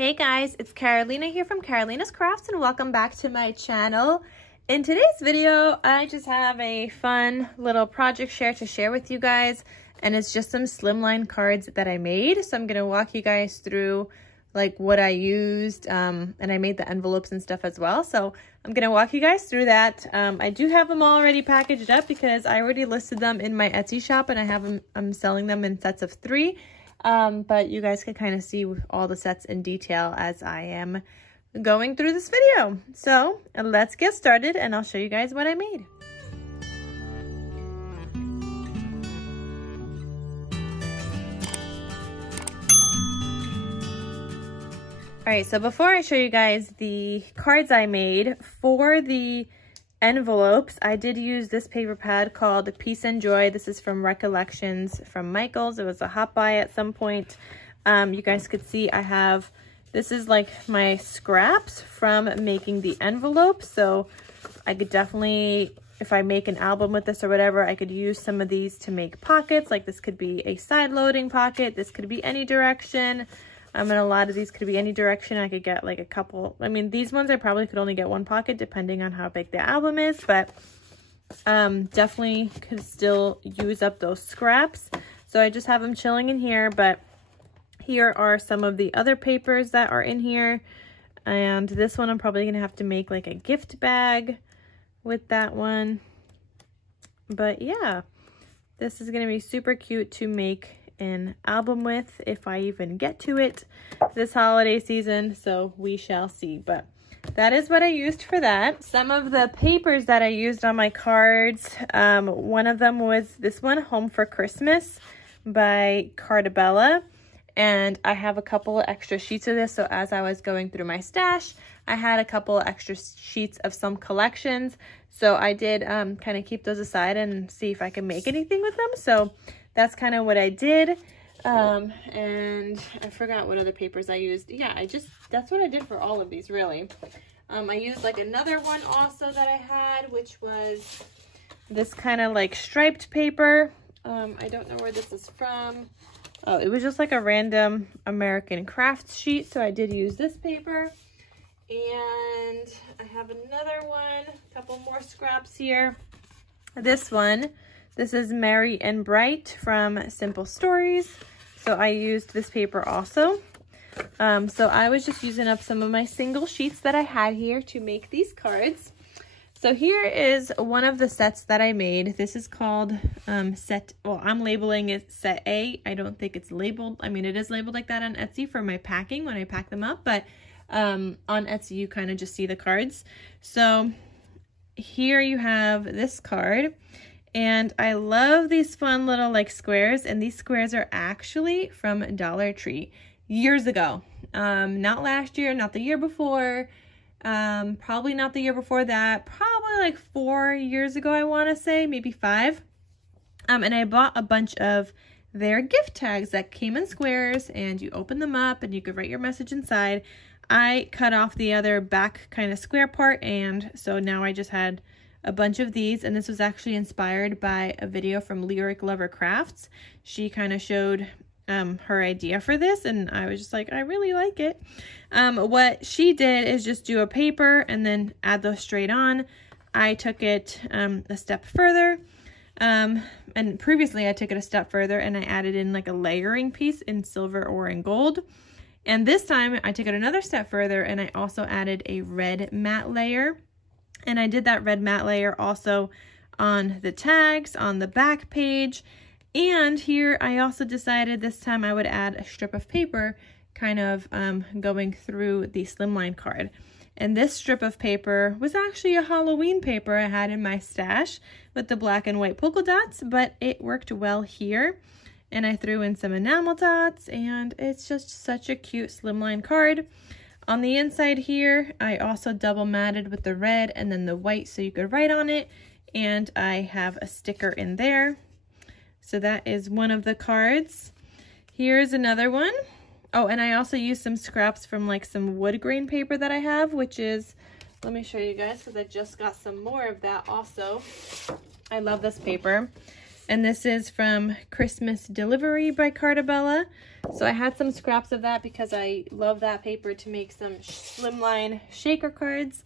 Hey guys, it's Carolina here from KarolinasKrafts and welcome back to my channel. In today's video, I just have a fun little project to share with you guys, and it's just some slimline cards that I made. So I'm going to walk you guys through like what I used, and I made the envelopes and stuff as well. So I'm going to walk you guys through that. I do have them already packaged up because I already listed them in my Etsy shop, and I'm selling them in sets of 3. But you guys can kind of see all the sets in detail as I am going through this video. So let's get started and I'll show you guys what I made. Alright, so before I show you guys the cards I made for the envelopes, I did use this paper pad called Peace and Joy. This is from Recollections from Michael's. It was a hot buy at some point. You guys could see this is like my scraps from making the envelopes. So I could definitely, if I make an album with this or whatever, I could use some of these to make pockets. Like this could be a side loading pocket. This could be any direction. And a lot of these could be any direction. I could get like a couple. I mean, these ones I probably could only get one pocket depending on how big the album is, but definitely could still use up those scraps. So I just have them chilling in here, but here are some of the other papers that are in here. And this one I'm probably gonna have to make like a gift bag with that one. But yeah, this is gonna be super cute to make an album with if I even get to it this holiday season, so we shall see. But that is what I used for that. Some of the papers that I used on my cards, one of them was this one, Home for Christmas by Cartabella, and I have a couple of extra sheets of this. So as I was going through my stash, I had a couple of extra sheets of some collections, so I did kind of keep those aside and see if I can make anything with them. So that's kind of what I did. And I forgot what other papers I used. Yeah, that's what I did for all of these, really. I used like another one also that I had, which was this kind of like striped paper. I don't know where this is from. Oh, it was just like a random American crafts sheet. So I did use this paper. And I have another one, a couple more scraps here. This one. This is Merry and Bright from Simple Stories. So I used this paper also. So I was just using up some of my single sheets that I had here to make these cards. So here is one of the sets that I made. This is called I'm labeling it set A. I don't think it's labeled. I mean, it is labeled like that on Etsy for my packing when I pack them up, but on Etsy you kind of just see the cards. So here you have this card. And I love these fun little like squares, and these squares are actually from Dollar Tree years ago. Not last year, not the year before, probably not the year before that, probably like 4 years ago, I want to say, maybe 5. And I bought a bunch of their gift tags that came in squares, and you open them up and you could write your message inside. I cut off the other back kind of square part, and so now I just had a bunch of these, and this was actually inspired by a video from Lyric Lover Crafts. She kind of showed her idea for this, and I was just like, I really like it. What she did is just do a paper and then add those straight on. I took it a step further, and previously I took it a step further and I added in like a layering piece in silver or in gold. And this time I took it another step further and I also added a red matte layer. And I did that red matte layer also on the tags, on the back page. And here I also decided this time I would add a strip of paper kind of going through the slimline card. And this strip of paper was actually a Halloween paper I had in my stash with the black and white polka dots, but it worked well here. And I threw in some enamel dots, and it's just such a cute slimline card. On the inside here, I also double matted with the red and then the white so you could write on it. And I have a sticker in there. So that is one of the cards. Here's another one. Oh, and I also used some scraps from like some wood grain paper that I have, which is, let me show you guys because I just got some more of that also. I love this paper. And this is from Christmas Delivery by Cartabella. So I had some scraps of that because I love that paper to make some slimline shaker cards.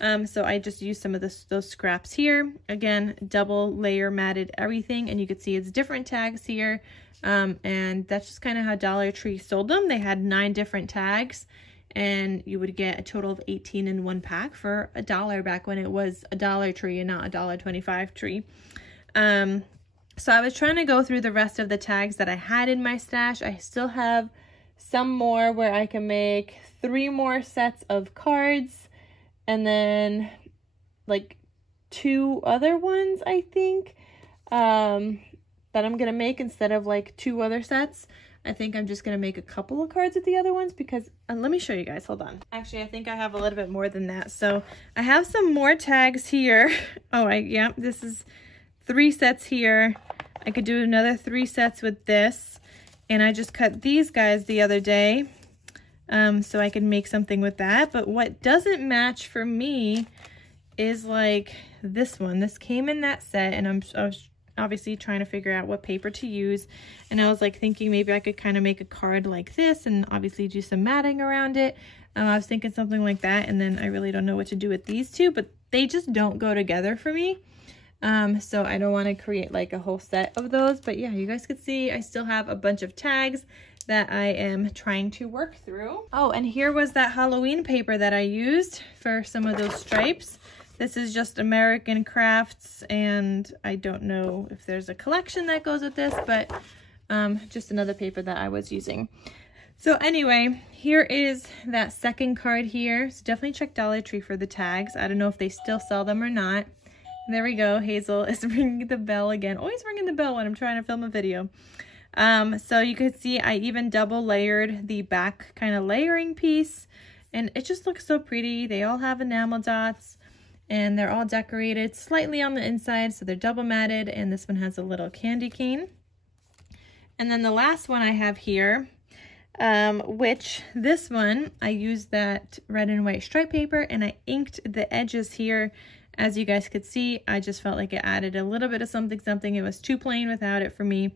So I just used some of those scraps here. Again, double layer matted everything, and you can see it's different tags here. And that's just kind of how Dollar Tree sold them. They had 9 different tags, and you would get a total of 18 in one pack for $1 back when it was a Dollar Tree and not a $1.25 tree. So I was trying to go through the rest of the tags that I had in my stash. I still have some more where I can make 3 more sets of cards, and then like 2 other ones, I think, that I'm gonna make instead of like 2 other sets. I think I'm just gonna make a couple of cards with the other ones because, let me show you guys, hold on. Actually, I think I have a little bit more than that. So I have some more tags here. Oh, yeah, this is 3 sets here. I could do another 3 sets with this, and I just cut these guys the other day, so I can make something with that. But what doesn't match for me is like this one. This came in that set, and I was obviously trying to figure out what paper to use, and I was like thinking maybe I could kind of make a card like this and obviously do some matting around it. I was thinking something like that, and then I really don't know what to do with these two, but they just don't go together for me. So I don't want to create like a whole set of those, but yeah, you guys could see I still have a bunch of tags that I am trying to work through. Oh, and here was that Halloween paper that I used for some of those stripes. This is just American Crafts, and I don't know if there's a collection that goes with this, but just another paper that I was using. So anyway, here is that second card here. So definitely check Dollar Tree for the tags. I don't know if they still sell them or not. There we go. Hazel is ringing the bell again. Always ringing the bell when I'm trying to film a video. So you can see I even double layered the back kind of layering piece, and it just looks so pretty. They all have enamel dots, and they're all decorated slightly on the inside, so they're double matted, and this one has a little candy cane. And then the last one I have here, which this one, I used that red and white stripe paper, and I inked the edges here. As you guys could see, I just felt like it added a little bit of something. It was too plain without it for me.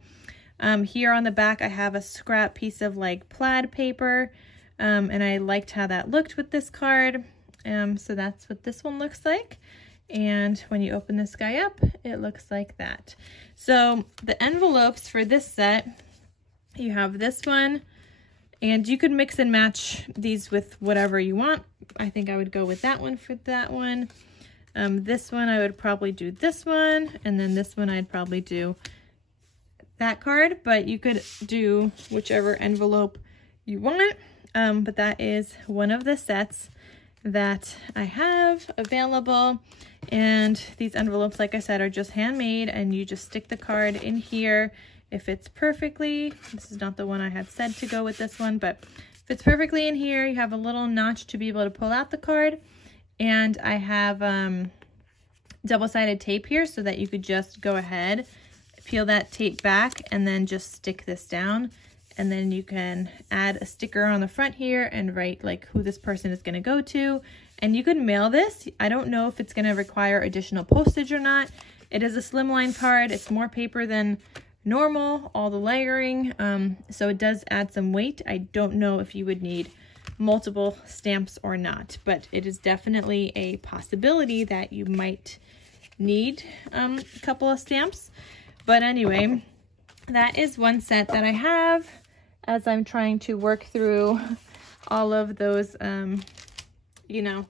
Here on the back, I have a scrap piece of like plaid paper, and I liked how that looked with this card. So that's what this one looks like. And when you open this guy up, it looks like that. So the envelopes for this set, you have this one, and you could mix and match these with whatever you want. I think I would go with that one for that one. This one, I would probably do this one, and then this one, I'd probably do that card, but you could do whichever envelope you want. But that is one of the sets that I have available, and these envelopes, like I said, are just handmade, and you just stick the card in here. If it's perfectly, this is not the one I had said to go with this one, but if it's perfectly in here, you have a little notch to be able to pull out the card. And I have double-sided tape here so that you could just go ahead, peel that tape back, and then just stick this down. And then you can add a sticker on the front here and write like who this person is going to go to. And you could mail this. I don't know if it's going to require additional postage or not. It is a slimline card. It's more paper than normal, all the layering. So it does add some weight. I don't know if you would need multiple stamps or not, but it is definitely a possibility that you might need a couple of stamps. But anyway, that is one set that I have as I'm trying to work through all of those, you know,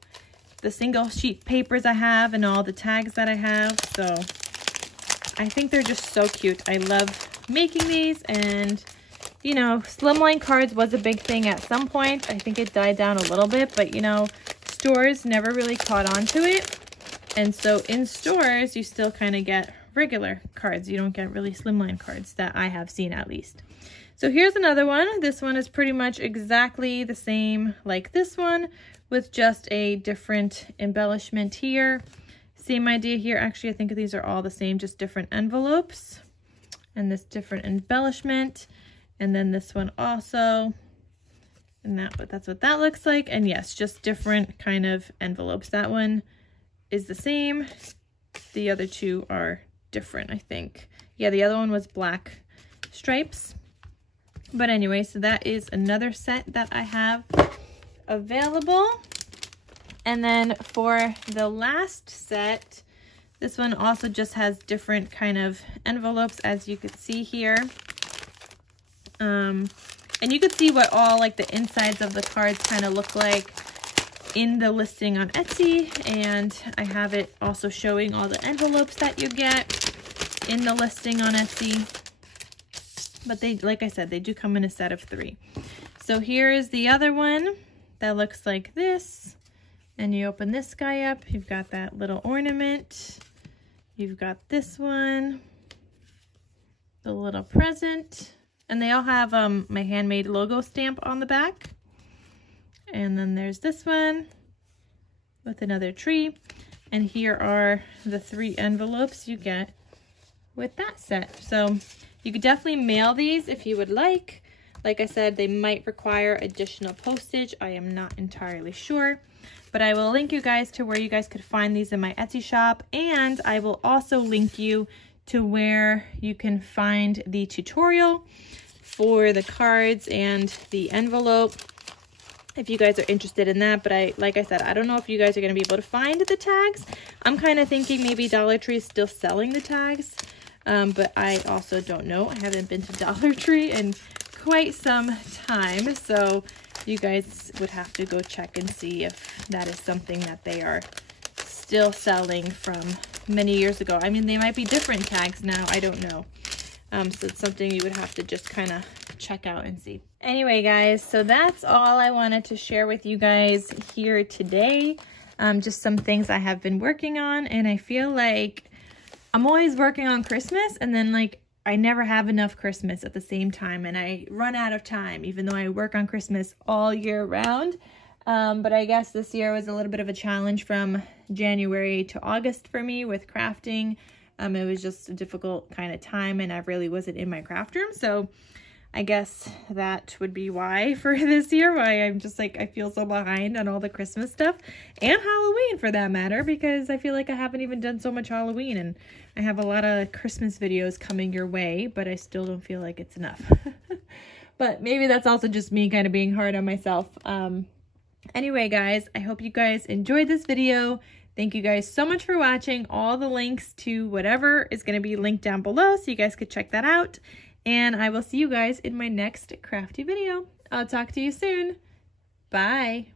the single sheet papers I have and all the tags that I have. So I think they're just so cute. I love making these, and you know, slimline cards was a big thing at some point. I think it died down a little bit, but you know, stores never really caught on to it. And so in stores, you still kind of get regular cards. You don't get really slimline cards that I have seen, at least. So here's another one. This one is pretty much exactly the same like this one, with just a different embellishment here. Same idea here. Actually, I think these are all the same, just different envelopes and this different embellishment. And then this one also, and that's what that looks like. And yes, just different kind of envelopes. That one is the same. The other two are different, I think. Yeah, the other one was black stripes. But anyway, so that is another set that I have available. And then for the last set, this one also just has different kind of envelopes, as you could see here. And you could see what all like the insides of the cards kind of look like in the listing on Etsy. And I have it also showing all the envelopes that you get in the listing on Etsy. But they, like I said, they do come in a set of 3. So here is the other one that looks like this. And you open this guy up, you've got that little ornament. You've got this one, the little present. And they all have my Handmade logo stamp on the back. And then there's this one with another tree. And here are the 3 envelopes you get with that set. So you could definitely mail these if you would like. Like I said, they might require additional postage. I am not entirely sure. But I will link you guys to where you guys could find these in my Etsy shop. And I will also link you to where you can find the tutorial for the cards and the envelope, if you guys are interested in that. But like I said, I don't know if you guys are going to be able to find the tags. I'm kind of thinking maybe Dollar Tree is still selling the tags. But I also don't know. I haven't been to Dollar Tree in quite some time. So you guys would have to go check and see if that is something that they are still selling from many years ago. I mean, they might be different tags now. I don't know. So it's something you would have to just kind of check out and see. Anyway, guys, so that's all I wanted to share with you guys here today. Just some things I have been working on, and I feel like I'm always working on Christmas, and then like I never have enough Christmas at the same time, and I run out of time, even though I work on Christmas all year round. But I guess this year was a little bit of a challenge from January to August for me with crafting. It was just a difficult kind of time, and I really wasn't in my craft room. So I guess that would be why for this year, why I'm just like, I feel so behind on all the Christmas stuff and Halloween for that matter, because I feel like I haven't even done so much Halloween, and I have a lot of Christmas videos coming your way, but I still don't feel like it's enough. But maybe that's also just me kind of being hard on myself. Anyway, guys, I hope you guys enjoyed this video. Thank you guys so much for watching. All the links to whatever is going to be linked down below, so you guys could check that out. And I will see you guys in my next crafty video. I'll talk to you soon. Bye.